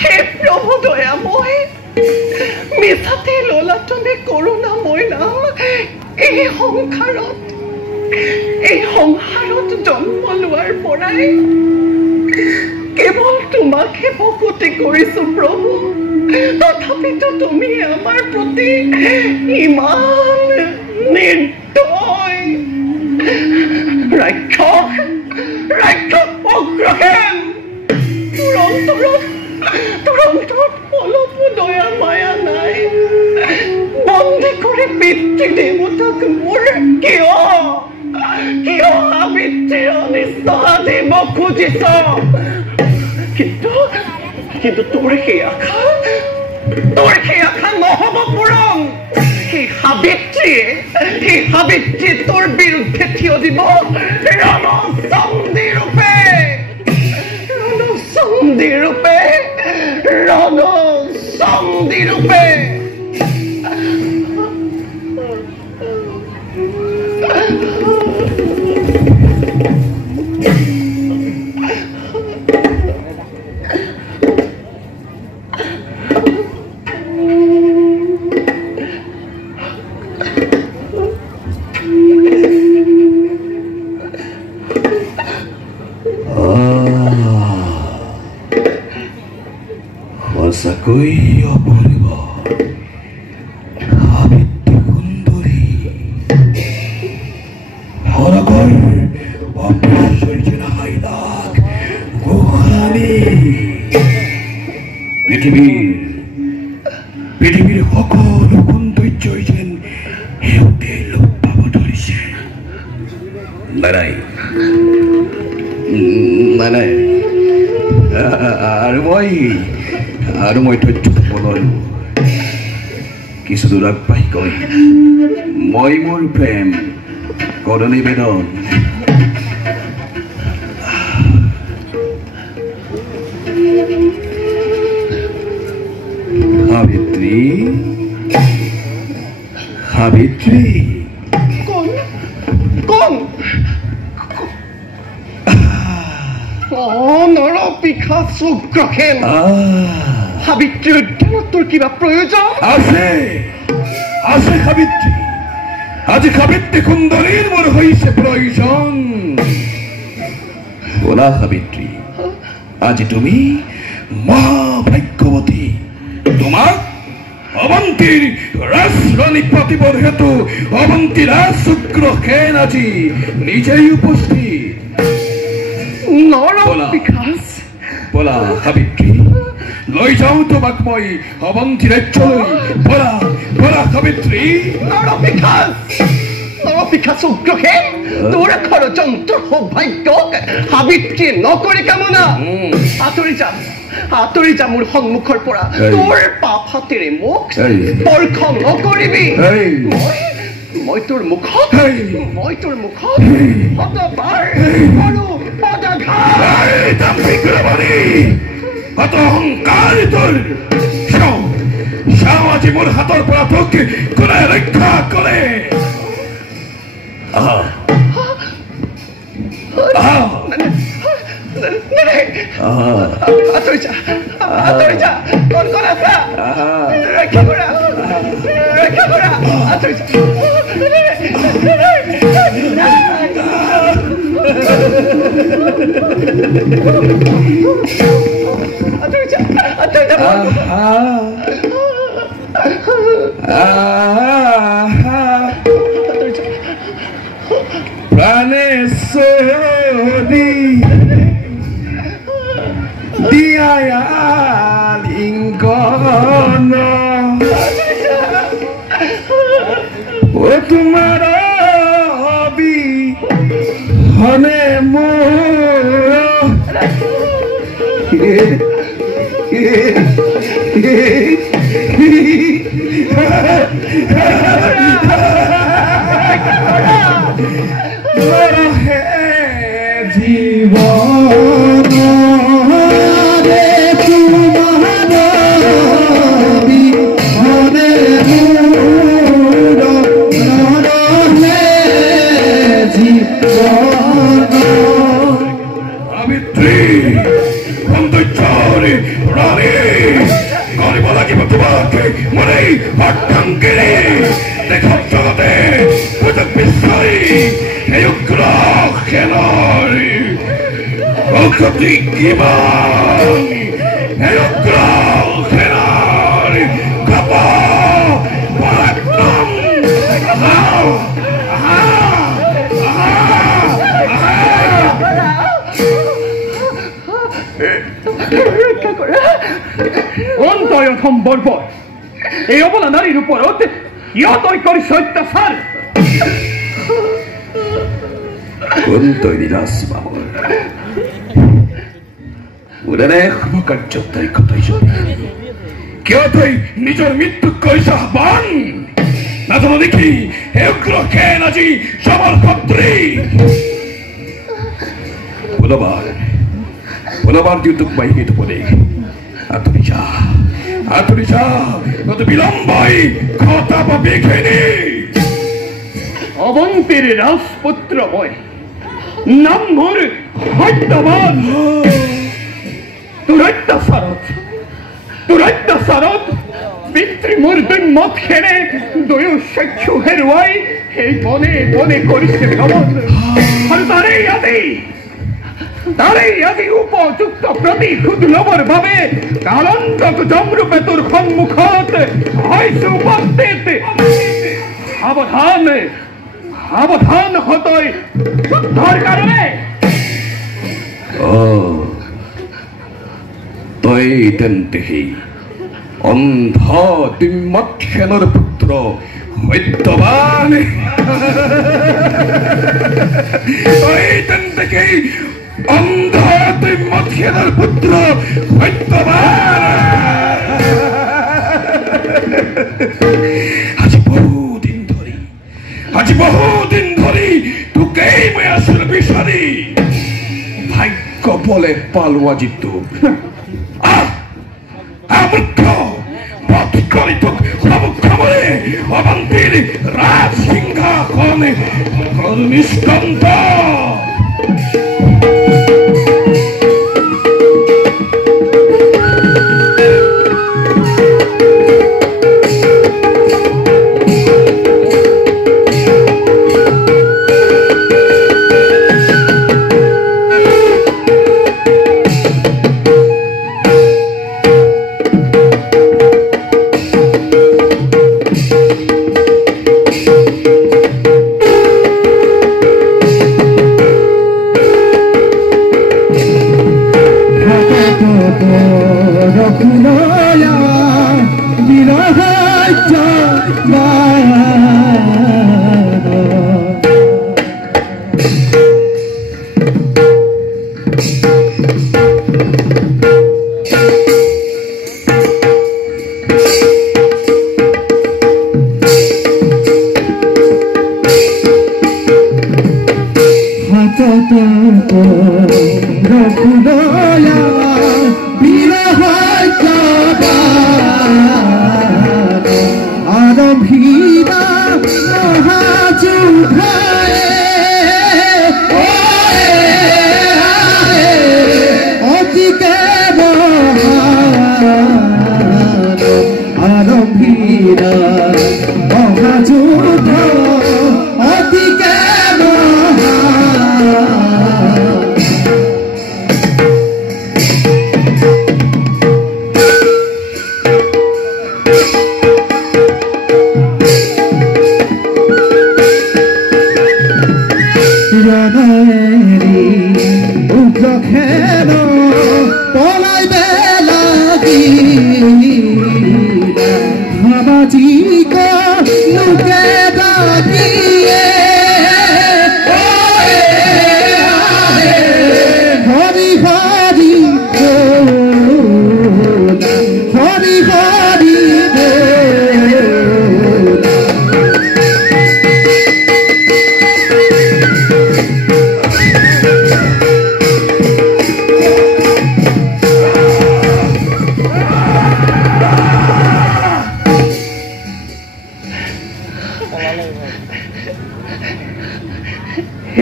হে প্ৰভু দয়াময়, মিছাতে ললাটনে কৰোণাময় নাম এই সংসাৰত জন্ম লোৱাৰ পৰাই কেৱল তোমাকহে ভকতি কৰিছো প্ৰভু। তথাপিতো তুমি আমাৰ প্ৰতি ইমান নিৰ্দয়। ৰাক্ষস অগ্ৰহেন, তোৰ অন্তৰত অলপো দয়া মায়া নাই। বন্দী কৰি পিতৃ দেৱতাক মোৰ কিয় সাবিত্ৰীৰ অনিষ্ট সাধিব খুজিছ? কিন্তু তোৰ সেই আশা নহব পূৰণ। সেই সাবিত্ৰী তোৰ বিৰুদ্ধে থিয় দিব ৰণচণ্ডী ৰূপে। সঁচাকৈ অপূৰ্ব সাবিত্ৰী সুন্দৰী, সৰগৰ অপৰিচৰ্যনাহাইলাক গোসানী। পৃথিৱীৰ সকলো সৌন্দৰ্যই যেন হেউতে লোপ পাব ধৰিছে। নাই আৰু মই ধৈৰ্য থব নোৱাৰো। কিছু দূৰ আগবাঢ়ি গৈ মই মোৰ প্ৰেম কৰ নিবেদন। সাবিত্ৰী নৰপিশাচ উগ্ৰসেন, সাবিত্ৰীৰ উদ্যানত তোৰ কিবা প্ৰয়োজন আছে সাবিত্ৰী। আজি সাবিত্ৰী সুন্দৰীৰ মোৰ হৈছে প্ৰয়োজন। বলা সাবিত্ৰী, আজি তুমি মহাভাগ্যৱতী। তোমাক অৱন্তীৰ ৰাজৰাণী পাতিবৰ হেতু অৱন্তী ৰাজ উগ্ৰসেন আজি নিজেই উপস্থিত। বলা সাবিত্ৰী, লৈ যাওঁ তোমাক মই অৱন্তী ৰাজ্যলৈ। বলা সাবিত্ৰী। নৰপিশাচ উগ্ৰসেন, তোৰ ষড়যন্ত্ৰৰ সৌভাগ্যক সাবিত্ৰী নকৰি কামনা। আঁতৰি যা মোৰ সন্মুখৰ পৰা। তোৰ পাপ হাতেৰে মোক স্পৰ্শ নকৰিবি। মই তোৰ মুখত শতবাৰ কৰো পদাঘাত। অহংকাৰ তোৰ চাওঁ আজি মোৰ হাতৰ পৰা তোক কোনে ৰক্ষা কৰে। আঁতৰি যা, কোন আছা? ৰক্ষা কৰা, আঁতৰি যা। প্রাণেশ্বরী দিয়ালিঙ্গন ও তোমার হনে মোর জীবন রে তোমার হনে মোর রে জীবন সাবিত্রী মনে অট্টাঙ্গিনী দেখক জগতে সুযোগ বিশ্বৰী এই উগ্ৰ খেলৰি অগতি কিমান এই উগ্ৰ খেলৰি খাব পৰাক্ৰম ৰক্ষা কৰা অন্তয় সম্বৰ্বৰ এই অবলা নাৰীৰ ওপৰত ইহঁতই কৰিছে অত্যাচাৰ অন্তয় নিৰাশ বামৰ ওৰে কাৰ্যত তই ঘটাইছ কিয় তই নিজৰ মৃত্যুক কৰিছ আহ্বান নাজানো নেকি এই উগ্ৰ খেল আজি সবৰ শত্ৰী পুনৰবাৰ তোক বাহিৰত পৰে আঁতৰি যা অত বিলম্বই কথা পাবি খেলি অৱন্তীৰ ৰাজপুত্ৰ মই নাম মোৰ সত্যবান তোৰ অত্যাচাৰত পিতৃ মোৰ দুৰ্মত খেৰে দুয়ো চক্ষু হেৰুৱাই সেই বনে বনে কৰিছে ভ্ৰমণ আৰু তাৰেই আজি উপযুক্ত প্ৰতিশোধ ল'বৰ বাবে কালন্তক জমৰূপে তোৰ সন্মুখত হৈছো উপস্থিত সাৱধান হতই যুদ্ধৰ কাৰণে তই তেন্তে সেই অন্ধ দুৰ্মত খেলৰ পুত্ৰ সত্যবান তই তেন্তে সেই অন্ধ দুৰ্মত খেলৰ পুত্ৰ সত্যবান আজি বহুদিন ধৰি তোকেই মই আছিলো বিচাৰি ভাগ্য বলে পালো আজি তোক মূৰ্খ পথ কৰি তোক সমুখমৰে অৱন্তীৰ ৰাজসিংহাসন নিষ্কন্ত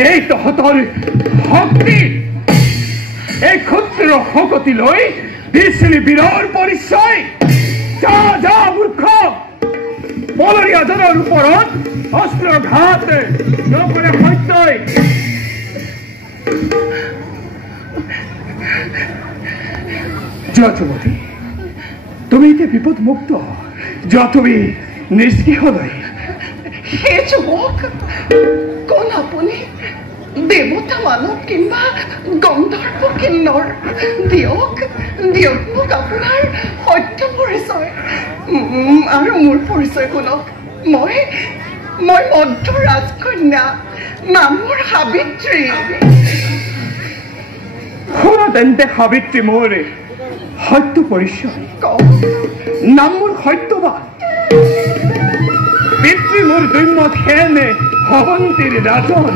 এই তহঁতৰ শক্তি এই ক্ষুদ্ৰ শকতি লৈ দিছিলি বীৰৰ পৰিচয় যা যা মূৰ্খ বলৰিয়া জনেৰ উপৰত অস্ত্ৰঘাত নকৰে সত্যই যোৱা যুৱতী তুমি এতিয়া বিপদ মুক্ত যোৱা তুমি নিষ্কিহলৈ হে যুৱক কোন আপুনি দেৱতা মানৱ কিংবা গন্ধৰ্ব কিন্নৰ দিয়ক দিয়ক মোক আপোনাৰ সত্য পৰিচয় আৰু মোৰ পৰিচয় শুনক মই মধ্য ৰাজকন্যা নাম মোৰ সাবিত্ৰী শুনা তেন্তে সাবিত্ৰী মোৰ সত্য পৰিচয় নাম মোৰ সত্যবান পিতৃ মোৰ দৈম্যত সেনে অৱন্তীৰ ৰাজন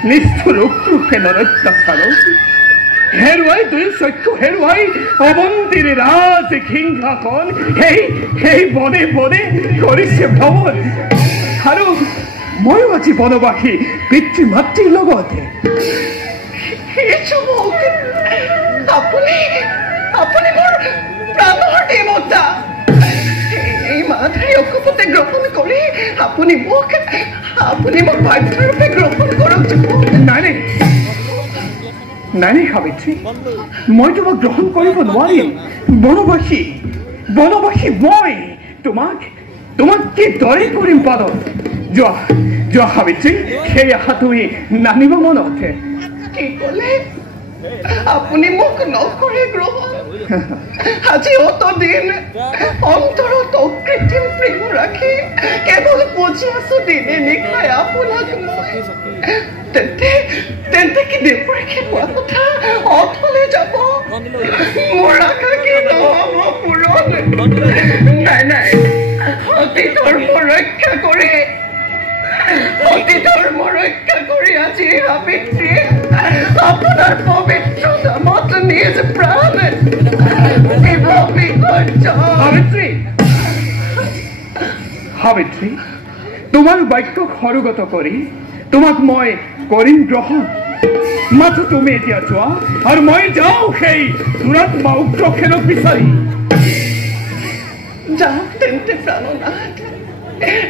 নিষ্ঠুৰ উক্ৰুষেনৰ অত্যাচাৰ হেৰুৱাই দুই চক্ষু হেৰুৱাই অৱন্তীৰ ৰাজ সিংহাসন সেই বনে বনে কৰিছে ভ্ৰমণ আৰু ময়ো আজি বনবাসী পিতৃ মাতৃৰ লগতে আপুনি মোৰ প্ৰাণৰ দেৱতা এই মাতৃ অকপতে গ্ৰহণ কৰি আপুনি মোক বাধ্যৰূপে গ্ৰহণ কৰক নাই নাই সাবিত্ৰী মই তোমাক গ্ৰহণ কৰিব নোৱাৰিম বনবাসী মই তোমাক কি দৰে কৰিম পাদত যোৱা সাবিত্ৰী সেই আশা তুমি নানিব মনতে কি ক'লে আপুনি মোক নকৰে গ্ৰহণ আজি অতদিন অন্তৰত অকৃত্ৰিম প্ৰেম ৰাখি কেৱল বুজি আছো দিনে নিশাই আপোনাক মই তেন্তে কি দেৱৰেখে কোৱা কথা অথলে যাব মোৰ আশা কি নহ'ব পূৰণ নাই অতীতৰ মোৰ ৰক্ষা কৰি আজি সাবিত্ৰী আপোনাৰ পবিত্ৰ নামত নিজ প্ৰাণ সাবিত্ৰী তোমাৰ বাক্যক সৰুগত কৰি তোমাক মই কৰিম গ্ৰহণ মাথো তুমি এতিয়া যোৱা আৰু মই যাওঁ সেই দুৰাত্মা উগ্ৰসেনক বিচাৰি যাওক তেন্তে প্ৰাণনাথ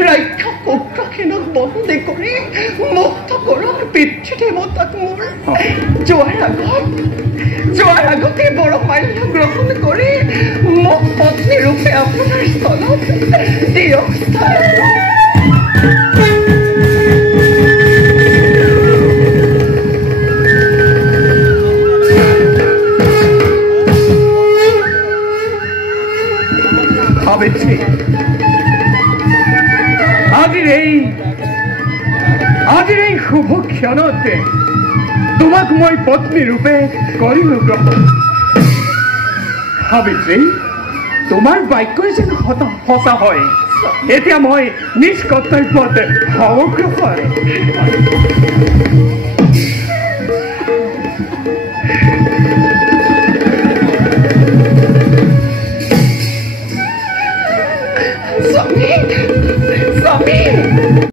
ৰাক্ষস উগ্ৰসেনক বন্দী কৰি মুক্ত কৰক পিতৃ দেৱতাক মোৰ যোৱাৰ আগতে বৰমাল্য গ্ৰহণ কৰি মোক পত্নী ৰূপে আপোনাৰ স্থলত দিয়ক সাবিত্ৰী আজিৰ এই শুভ ক্ষণতে তোমাক মই পত্নী ৰূপে কৰিলো গ্ৰহণ সাবিত্ৰী তোমাৰ বাক্যই যেন সঁচা হয় এতিয়া মই নিজ কৰ্তব্যত অগ্ৰসৰ